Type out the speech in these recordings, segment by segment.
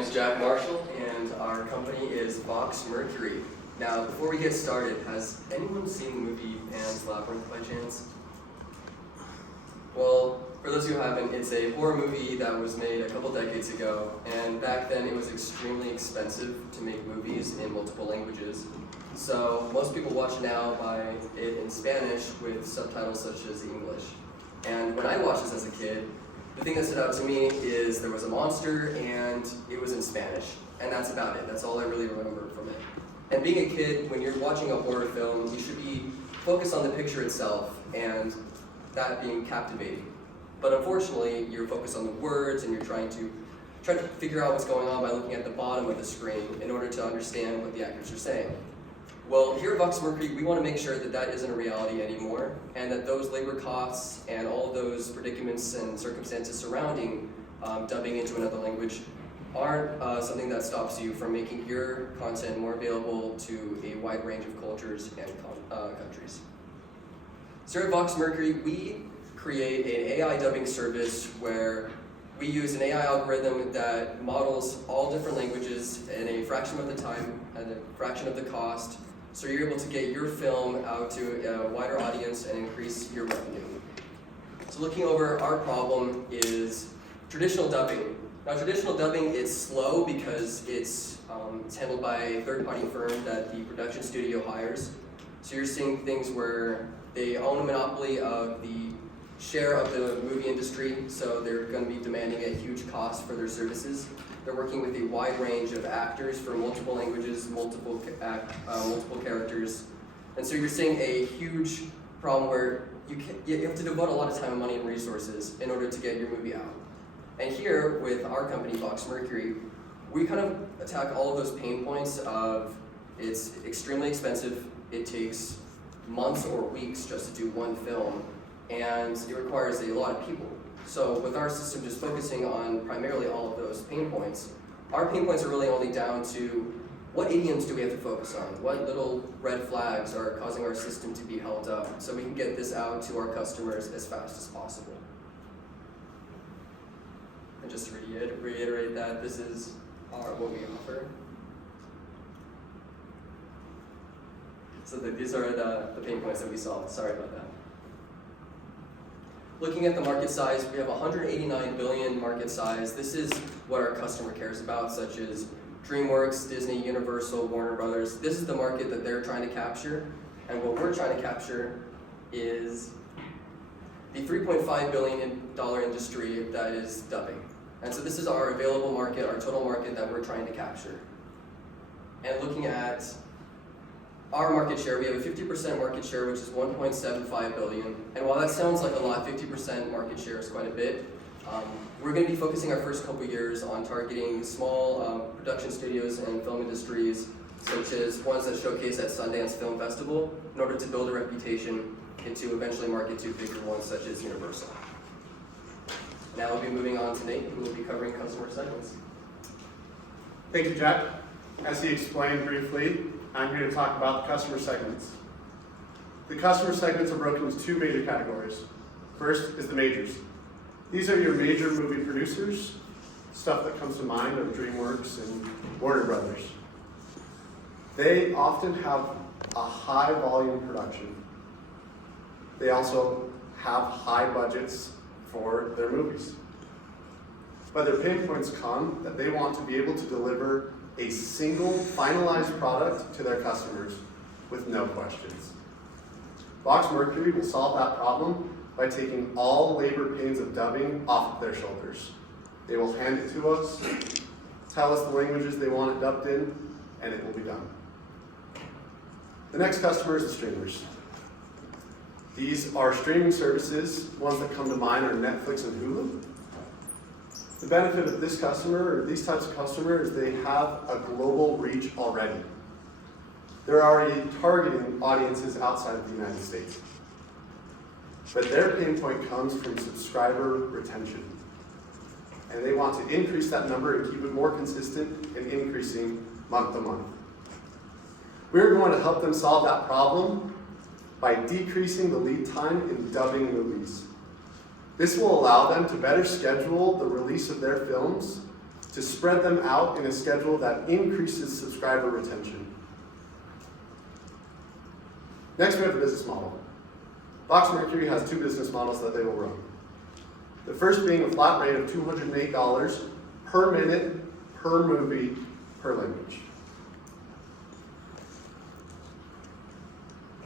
name is Jack Marshall, and our company is VoxMercury. Now, before we get started, has anyone seen the movie Pan's Labyrinth by chance? Well, for those who haven't, it's a horror movie that was made a couple decades ago, and back then it was extremely expensive to make movies in multiple languages. So most people watch now by it in Spanish with subtitles such as English. And when I watched this as a kid, the thing that stood out to me is there was a monster and it was in Spanish. And that's about it. That's all I really remember from it. And being a kid, when you're watching a horror film, you should be focused on the picture itself and that being captivating. But unfortunately, you're focused on the words and you're trying to figure out what's going on by looking at the bottom of the screen in order to understand what the actors are saying. Well, here at VoxMercury, we want to make sure that that isn't a reality anymore, and that those labor costs and all of those predicaments and circumstances surrounding dubbing into another language aren't something that stops you from making your content more available to a wide range of cultures and countries. So here at VoxMercury, we create an AI dubbing service where we use an AI algorithm that models all different languages in a fraction of the time and a fraction of the cost, so you're able to get your film out to a wider audience and increase your revenue. So looking over our problem is traditional dubbing. Now traditional dubbing is slow because it's handled by a third-party firm that the production studio hires. So you're seeing things where they own a monopoly of the share of the movie industry, so they're going to be demanding a huge cost for their services. They're working with a wide range of actors for multiple languages, multiple characters. And so you're seeing a huge problem where you have to devote a lot of time and money and resources in order to get your movie out. And here, with our company, VoxMercury, we kind of attack all of those pain points of it's extremely expensive, it takes months or weeks just to do one film, and it requires a lot of people. So with our system just focusing on primarily all of those pain points, our pain points are really only down to what idioms do we have to focus on? What little red flags are causing our system to be held up so we can get this out to our customers as fast as possible. And just to reiterate that this is what we offer. So these are the pain points that we solve. Sorry about that. Looking at the market size, we have 189 billion market size. This is what our customer cares about, such as DreamWorks, Disney, Universal, Warner Brothers. This is the market that they're trying to capture, and what we're trying to capture is the $3.5 billion industry that is dubbing. And so this is our available market, our total market that we're trying to capture. And looking at our market share, we have a 50% market share, which is 1.75 billion. And while that sounds like a lot, 50% market share is quite a bit. We're going to be focusing our first couple years on targeting small production studios and film industries, such as ones that showcase at Sundance Film Festival, in order to build a reputation and to eventually market to bigger ones such as Universal. Now we'll be moving on to Nate, who will be covering customer segments. Thank you, Jack. As he explained briefly, I'm here to talk about the customer segments. The customer segments are broken into two major categories. First is the majors. These are your major movie producers, stuff that comes to mind of DreamWorks and Warner Brothers. They often have a high volume production. They also have high budgets for their movies. But their pain points come that they want to be able to deliver a single finalized product to their customers with no questions. VoxMercury will solve that problem by taking all labor pains of dubbing off of their shoulders. They will hand it to us, tell us the languages they want it dubbed in, and it will be done. The next customer is the streamers. These are streaming services. Ones that come to mind are Netflix and Hulu. The benefit of this customer, or these types of customers, is they have a global reach already. They're already targeting audiences outside of the United States. But their pain point comes from subscriber retention. And they want to increase that number and keep it more consistent and increasing month to month. We're going to help them solve that problem by decreasing the lead time in dubbing movies. This will allow them to better schedule the release of their films to spread them out in a schedule that increases subscriber retention. Next, we have the business model. VoxMercury has two business models that they will run. The first being a flat rate of $208 per minute, per movie, per language.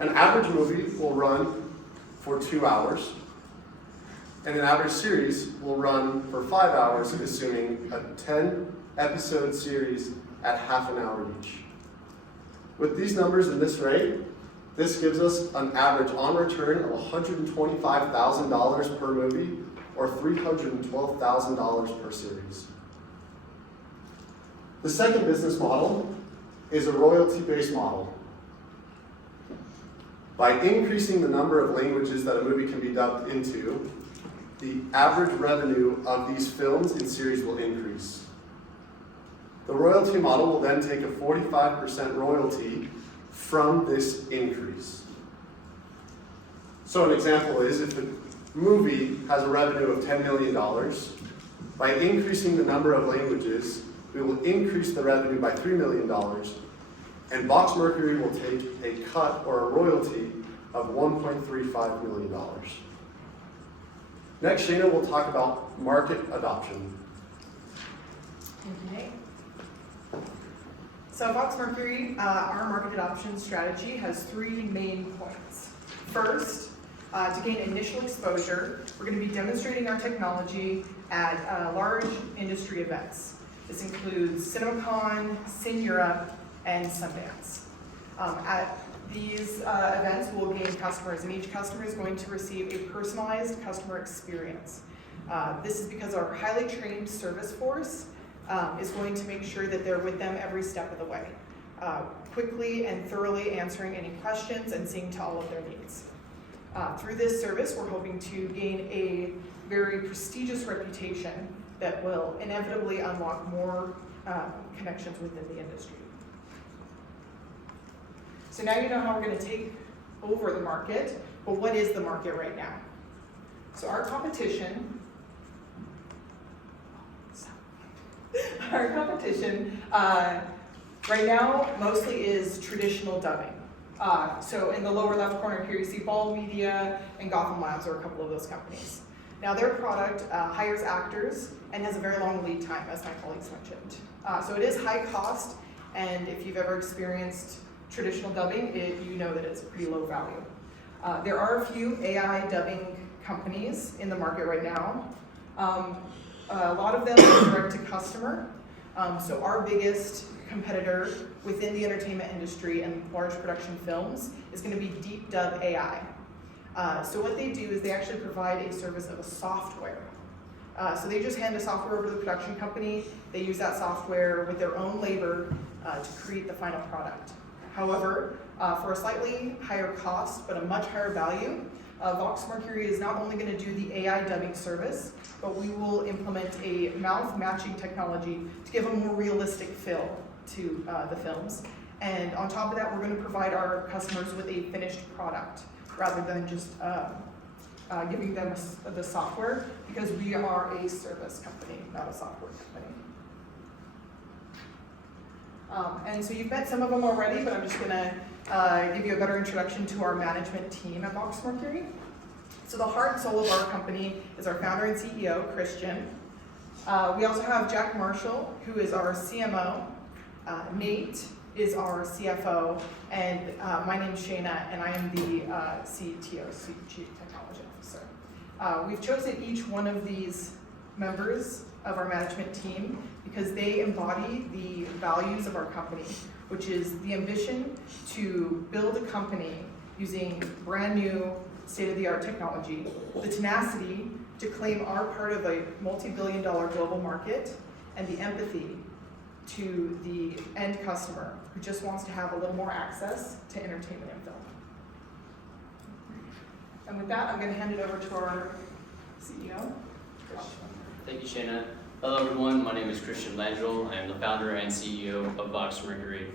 An average movie will run for 2 hours, and an average series will run for 5 hours, assuming a 10-episode series at half an hour each. With these numbers and this rate, this gives us an average on return of $125,000 per movie, or $312,000 per series. The second business model is a royalty-based model. By increasing the number of languages that a movie can be dubbed into, the average revenue of these films and series will increase. The royalty model will then take a 45% royalty from this increase. So an example is if the movie has a revenue of $10 million, by increasing the number of languages, we will increase the revenue by $3 million, and VoxMercury will take a cut or a royalty of $1.35 million. Next, Shaina will talk about market adoption. Okay. So VoxMercury, our market adoption strategy has 3 main points. First, to gain initial exposure, we're going to be demonstrating our technology at large industry events. This includes CinemaCon, Cine Europe, and Sundance. At these events, we'll gain customers, and each customer is going to receive a personalized customer experience. This is because our highly trained service force is going to make sure that they're with them every step of the way, quickly and thoroughly answering any questions and seeing to all of their needs. Through this service, we're hoping to gain a very prestigious reputation that will inevitably unlock more connections within the industry. So now you know how we're going to take over the market, but what is the market right now? So our competition right now mostly is traditional dubbing. So in the lower left corner here, you see Ball Media and Gotham Labs are a couple of those companies. Now their product hires actors and has a very long lead time, as my colleagues mentioned. So it is high cost, and if you've ever experienced traditional dubbing, you know that it's pretty low value. There are a few AI dubbing companies in the market right now. A lot of them are direct to customer. So our biggest competitor within the entertainment industry and large production films is going to be Deep Dub AI. So what they do is they actually provide a service of a software. So they just hand the software over to the production company. They use that software with their own labor to create the final product. However, for a slightly higher cost but a much higher value, VoxMercury is not only going to do the AI dubbing service, but we will implement a mouth matching technology to give a more realistic feel to the films. And on top of that, we're going to provide our customers with a finished product rather than just giving them the software, because we are a service company, not a software company. And so you've met some of them already, but I'm just going to give you a better introduction to our management team at VoxMercury. So the heart and soul of our company is our founder and CEO, Christian. We also have Jack Marshall, who is our CMO. Nate is our CFO, and my name is Shaina, and I am the CTO, Chief Technology Officer. We've chosen each one of these members of our management team because they embody the values of our company, which is the ambition to build a company using brand new state-of-the-art technology, the tenacity to claim our part of a multi-billion-dollar global market, and the empathy to the end customer who just wants to have a little more access to entertainment and film. And with that, I'm going to hand it over to our CEO, Christian. Thank you, Shaina. Hello, everyone. My name is Christian Langell. I am the founder and CEO of VoxMercury.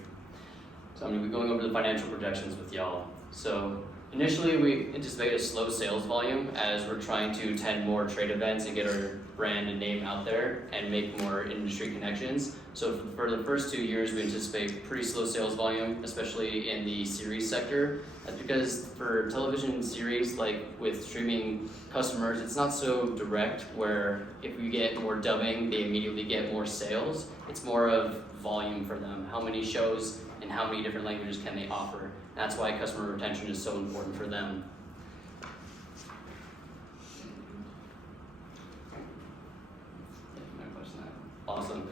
So I'm going to be going over the financial projections with y'all. So initially, we anticipate a slow sales volume as we're trying to attend more trade events and get brand and name out there and make more industry connections. So for the first 2 years, we anticipate pretty slow sales volume, especially in the series sector. That's because for television series, like with streaming customers, it's not so direct where if we get more dubbing, they immediately get more sales. It's more of volume for them. How many shows and how many different languages can they offer? That's why customer retention is so important for them. Awesome.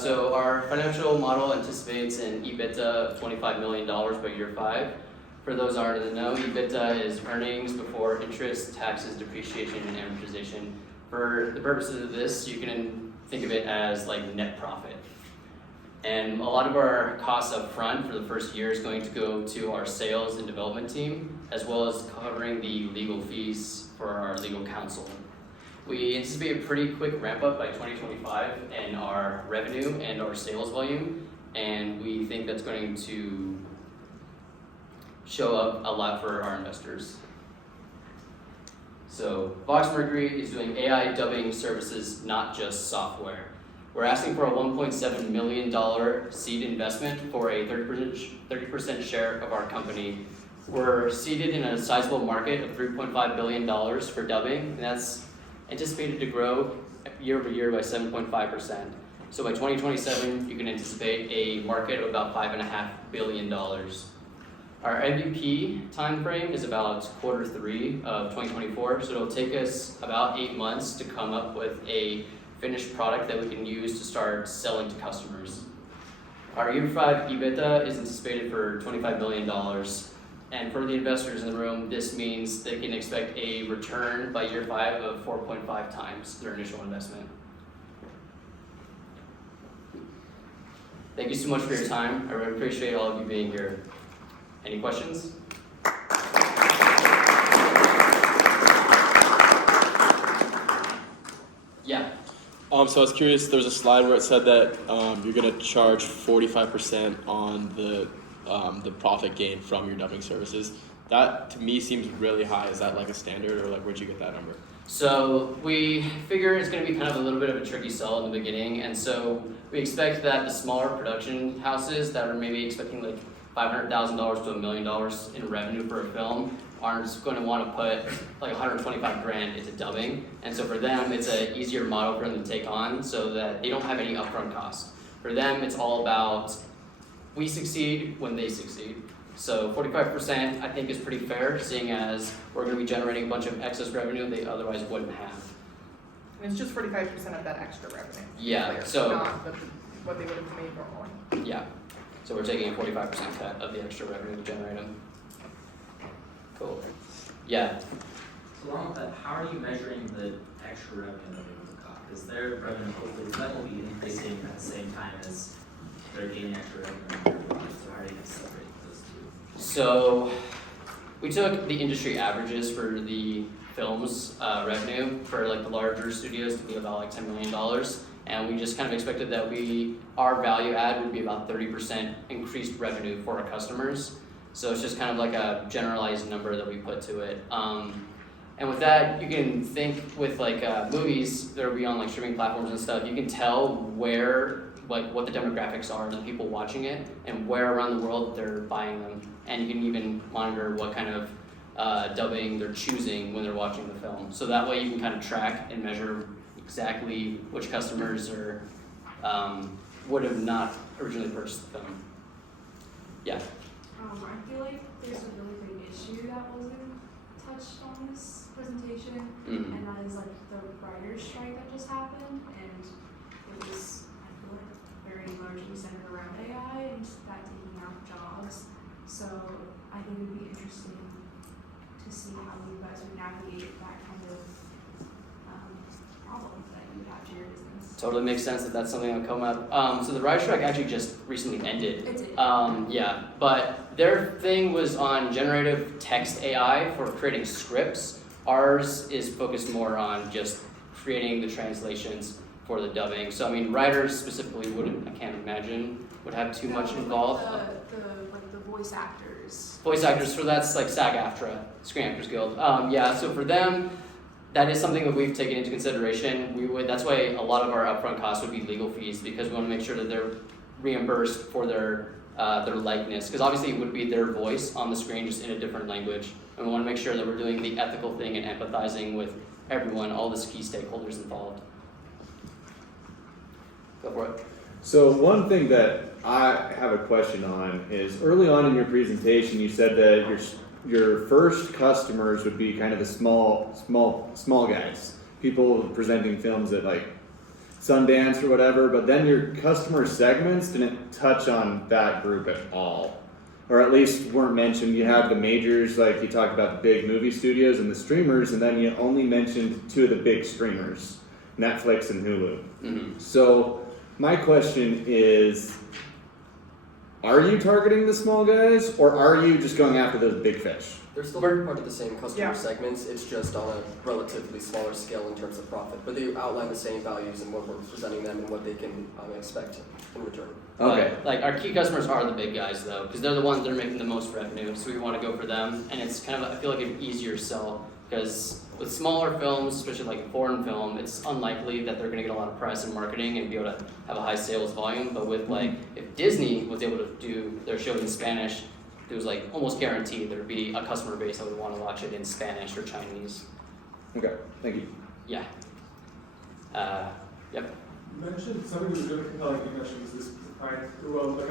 So our financial model anticipates an EBITDA of $25 million by year 5. For those who aren't in the know, EBITDA is earnings before interest, taxes, depreciation, and amortization. For the purposes of this, you can think of it as like net profit. And a lot of our costs up front for the first year is going to go to our sales and development team, as well as covering the legal fees for our legal counsel. We anticipate a pretty quick ramp up by 2025 in our revenue and our sales volume, and we think that's going to show up a lot for our investors. So VoxMercury is doing AI dubbing services, not just software. We're asking for a $1.7 million seed investment for a 30% share of our company. We're seeded in a sizable market of $3.5 billion for dubbing, and that's anticipated to grow year over year by 7.5%. So by 2027, you can anticipate a market of about $5.5 billion. Our MVP timeframe is about Q3 of 2024, so it'll take us about 8 months to come up with a finished product that we can use to start selling to customers. Our year 5 EBITDA is anticipated for $25 million. And for the investors in the room, this means they can expect a return by year 5 of 4.5 times their initial investment. Thank you so much for your time. I really appreciate all of you being here. Any questions? Yeah. So I was curious, there was a slide where it said that you're going to charge 45% on the profit gain from your dubbing services. That to me seems really high. Is that like a standard, or like where'd you get that number? So we figure it's going to be kind of a little bit of a tricky sell in the beginning, and so we expect that the smaller production houses that are maybe expecting like $500,000 to $1 million in revenue for a film aren't going to want to put like 125 grand into dubbing, and so for them it's an easier model for them to take on so that they don't have any upfront costs. For them, it's all about we succeed when they succeed. So 45% I think is pretty fair, seeing as we're going to be generating a bunch of excess revenue they otherwise wouldn't have. And it's just 45% of that extra revenue. Yeah, Clear. so Not what they would have made normally. yeah, so we're taking a 45% cut of the extra revenue to generate them. Cool. Yeah. So along with that, how are you measuring the extra revenue that they would got? Because their revenue hopefully that will be increasing at the same time as they're gaining extra revenue. So how are you going to separate those two? So we took the industry averages for the film's revenue for like the larger studios to be about like $10 million, and we just kind of expected that our value add would be about 30% increased revenue for our customers. So it's just kind of like a generalized number that we put to it. And with that, you can think with like movies that will be on like streaming platforms and stuff, you can tell where, like what the demographics are of the people watching it and where around the world they're buying them. And you can even monitor what kind of dubbing they're choosing when they're watching the film. So that way you can kind of track and measure exactly which customers are would have not originally purchased the film. Yeah. I feel like there's a really big issue that wasn't touched on this presentation, Mm-hmm. and that is like the writer's strike that just happened, and it was, I feel like, very largely centered around AI and that taking out jobs. So I think it would be interesting to see how you guys would navigate that kind of problem that you would have to your business. Totally makes sense that that's something that would come up. So the writer's strike actually just recently ended. It did. Yeah, but their thing was on generative text AI for creating scripts. Ours is focused more on just creating the translations for the dubbing. So I mean, writers specifically wouldn't, I can't imagine, would have too much involved. The voice actors. Voice actors, so that's like SAG-AFTRA, Screen Actors Guild. Yeah, so for them, that is something that we've taken into consideration. That's why a lot of our upfront costs would be legal fees, because we want to make sure that they're reimbursed for their likeness, because obviously it would be their voice on the screen, just in a different language. And we want to make sure that we're doing the ethical thing and empathizing with everyone, all the key stakeholders involved. Go for it. So one thing that I have a question on is early on in your presentation, you said that your first customers would be kind of the small guys, people presenting films at like Sundance or whatever, but then your customer segments didn't touch on that group at all, or at least weren't mentioned. You have the majors, like you talked about the big movie studios and the streamers, and then you only mentioned two of the big streamers, Netflix and Hulu. Mm-hmm. So my question is, are you targeting the small guys, or are you just going after those big fish? They're still part of the same customer Yeah. segments, it's just on a relatively smaller scale in terms of profit. But they outline the same values and what we're presenting them and what they can expect in return. Okay. But, like, our key customers are the big guys, though, because they're the ones that are making the most revenue, so we want to go for them. And it's kind of, I feel like, an easier sell, because with smaller films, especially like a foreign film, it's unlikely that they're going to get a lot of press and marketing and be able to have a high sales volume. But with, like, if Disney was able to do their show in Spanish, it was like almost guaranteed there'd be a customer base that would want to watch it in Spanish or Chinese. Okay, thank you. Yeah. Yep. You mentioned something that was really compelling. You mentioned was this like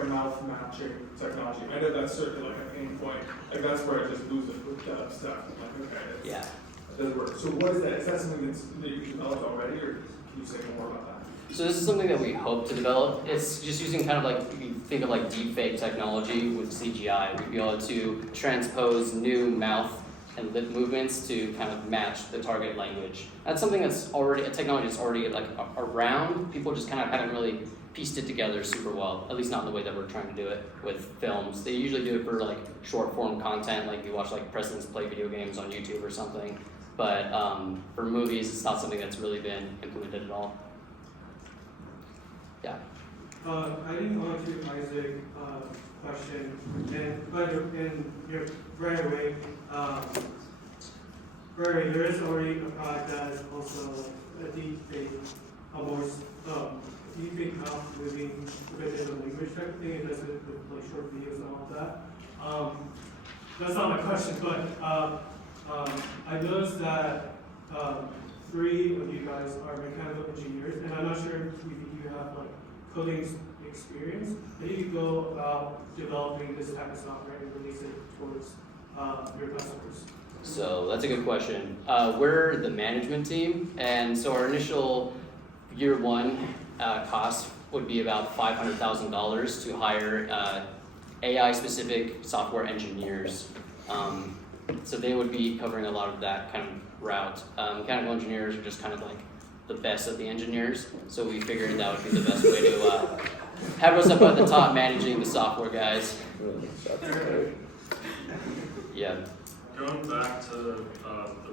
a mouth matching technology. I know that's certainly like a pain point. Like that's where I just lose it with dub stuff. I'm like, okay, Yeah. it doesn't work. So what is that? Is that something that you've developed already, or can you say more about that? So this is something that we hope to develop. It's just using kind of like, if you think of like deepfake technology with CGI, we'd be able to transpose new mouth and lip movements to kind of match the target language. That's something that's already, a technology that's already like around. People just kind of haven't really pieced it together super well, at least not in the way that we're trying to do it with films. They usually do it for like short form content, like you watch like presidents play video games on YouTube or something. But for movies, it's not something that's really been implemented at all. Yeah. Adding on to Isaac's question, and you're right away, there is already a product that is also a deepfake, almost deepfake mouth moving within the language type thing. It does it with like short videos and all of that. That's not my question, but I noticed that 3 of you guys are mechanical engineers, and I'm not sure if you have like coding experience. How do you go about developing this type of software and release it towards your customers? So that's a good question. We're the management team, and so our initial year one cost would be about $500,000 to hire AI-specific software engineers. So they would be covering a lot of that kind of route. Mechanical engineers are just kind of like the best of the engineers, so we figured that would be the best way to have us up at the top managing the software guys. Yeah. Going back to the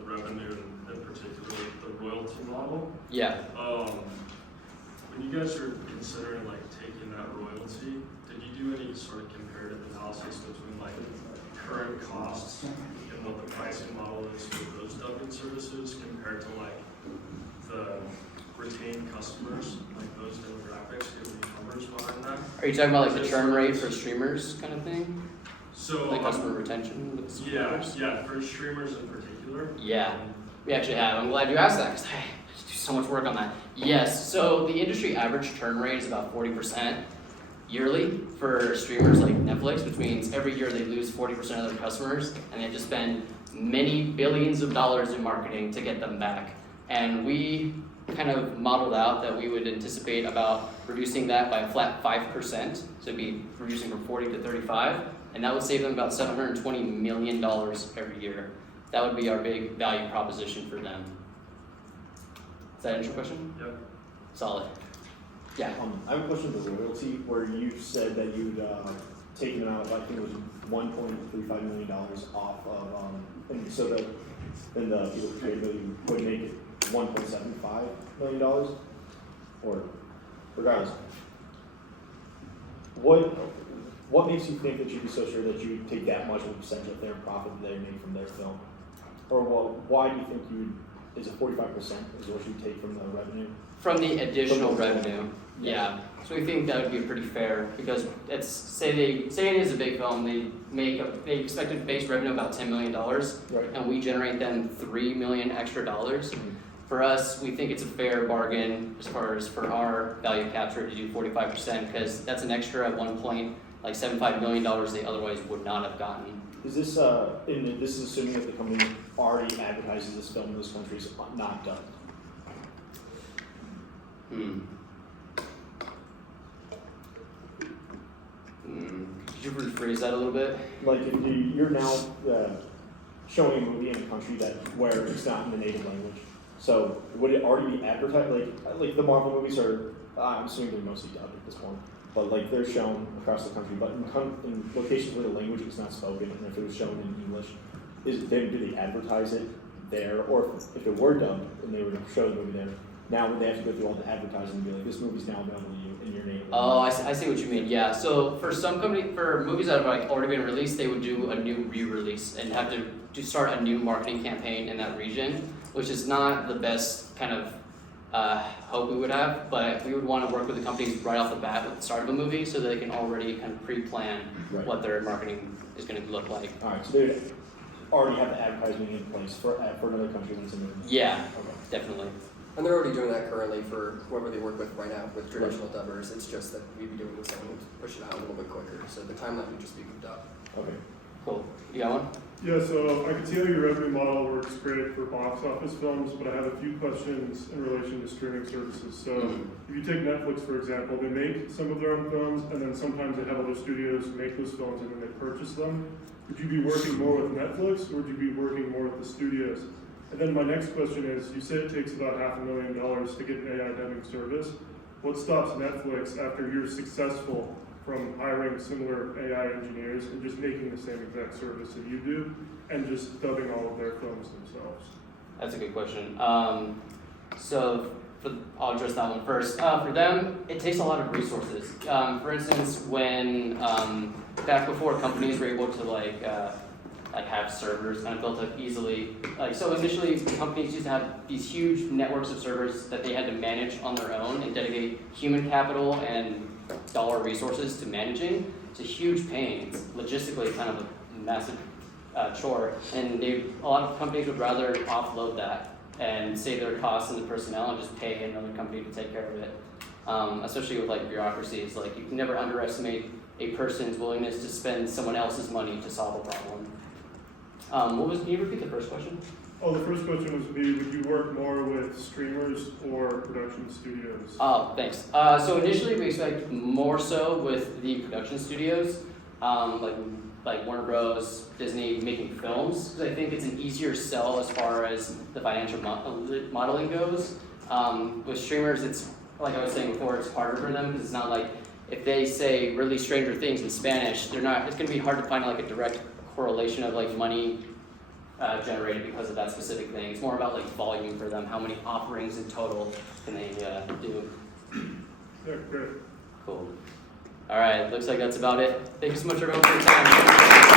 revenue and in particular the royalty model. Yeah. When you guys are considering like taking that royalty, did you do any sort of comparative analysis between like current costs and what the pricing model is for those dubbing services compared to like the retained customers, like those demographics, do you have any numbers behind that? Are you talking about like the churn rate for streamers kind of thing? So Like customer retention with subscribers? yeah, for streamers in particular. Yeah, we actually have. I'm glad you asked that because I do so much work on that. Yes, so the industry average churn rate is about 40% yearly for streamers like Netflix, which means every year they lose 40% of their customers and they have to spend many billions of dollars in marketing to get them back. And we kind of modeled out that we would anticipate about reducing that by a flat 5%, so it'd be reducing from 40 to 35, and that would save them about $720 million every year. That would be our big value proposition for them. Does that answer your question? Yep. Solid. Yeah. I have a question of the royalty, where you said that you'd taken out, I think it was $1.35 million off of, and so that then the people who created it would make it $1.75 million, or regardless. What makes you think that you'd be so sure that you would take that much of a percentage of their profit that they made from their film? Or why do you think you would is it 45% is what you take from the revenue? From the additional From the- revenue, yeah. So we think that would be pretty fair because it's say it is a big film, they expect a base revenue of about $10 million, Right. and we generate them $3 million extra dollars. Mhm. For us, we think it's a fair bargain as far as for our value capture to do 45% because that's an extra $1.75 million they otherwise would not have gotten. Is this, this is assuming that the company already advertises this film in those countries, not dubbed? Could you rephrase that a little bit? Like if you're now showing a movie in a country where it's not in the native language, so would it already be advertised? Like the Marvel movies are, I'm assuming they're mostly dubbed at this point, but like they're shown across the country. But in locations where the language is not spoken, and if it was shown in English, do they advertise it there? Or if it were dubbed and they were to show the movie there, now would they have to go through all the advertising and be like, this movie's now available to you in your name? Oh, I see what you mean. Yeah. So for for movies that have like already been released, they would do a new re-release and have to start a new marketing campaign in that region, which is not the best kind of hope we would have. But we would want to work with the companies right off the bat at the start of a movie, so that they can already kind of pre-plan Right. what their marketing is going to look like. All right, so they already have the advertising in place for another country when it's in the Yeah, Okay. definitely. And they're already doing that currently for whoever they work with right now with traditional dubbers. It's just that we'd be doing the same, push it out a little bit quicker. So the timeline would just be moved up. Okay. Cool. You got one? Yeah, so I can see how your revenue model works great for box office films, but I have a few questions in relation to streaming services. So if you take Netflix, for example, they make some of their own films, and then sometimes they have other studios make those films and then they purchase them. Would you be working more with Netflix, or would you be working more with the studios? And then my next question is, you said it takes about $500,000 to get an AI dubbing service. What stops Netflix after you're successful from hiring similar AI engineers and just making the same exact service that you do and just dubbing all of their films themselves? That's a good question. I'll address that one first. For them, it takes a lot of resources. For instance, when back before companies were able to have servers kind of built up easily. So initially, companies used to have these huge networks of servers that they had to manage on their own and dedicate human capital and dollar resources to managing. It's a huge pain. It's logistically kind of a massive chore, and a lot of companies would rather offload that and save their costs and the personnel and just pay another company to take care of it. Especially with bureaucracies, you can never underestimate a person's willingness to spend someone else's money to solve a problem. Can you repeat the first question? Oh, the first question would you work more with streamers or production studios? Oh, thanks. So initially we expect more so with the production studios, like Warner Bros, Disney, making films, because I think it's an easier sell as far as the financial modeling goes. With streamers, it's like I was saying before, it's harder for them because it's not like if they say release Stranger Things in Spanish, it's going to be hard to find a direct correlation of money generated because of that specific thing. It's more about volume for them. How many offerings in total can they do? Yeah, great. Cool. All right, looks like that's about it. Thank you so much everyone for your time.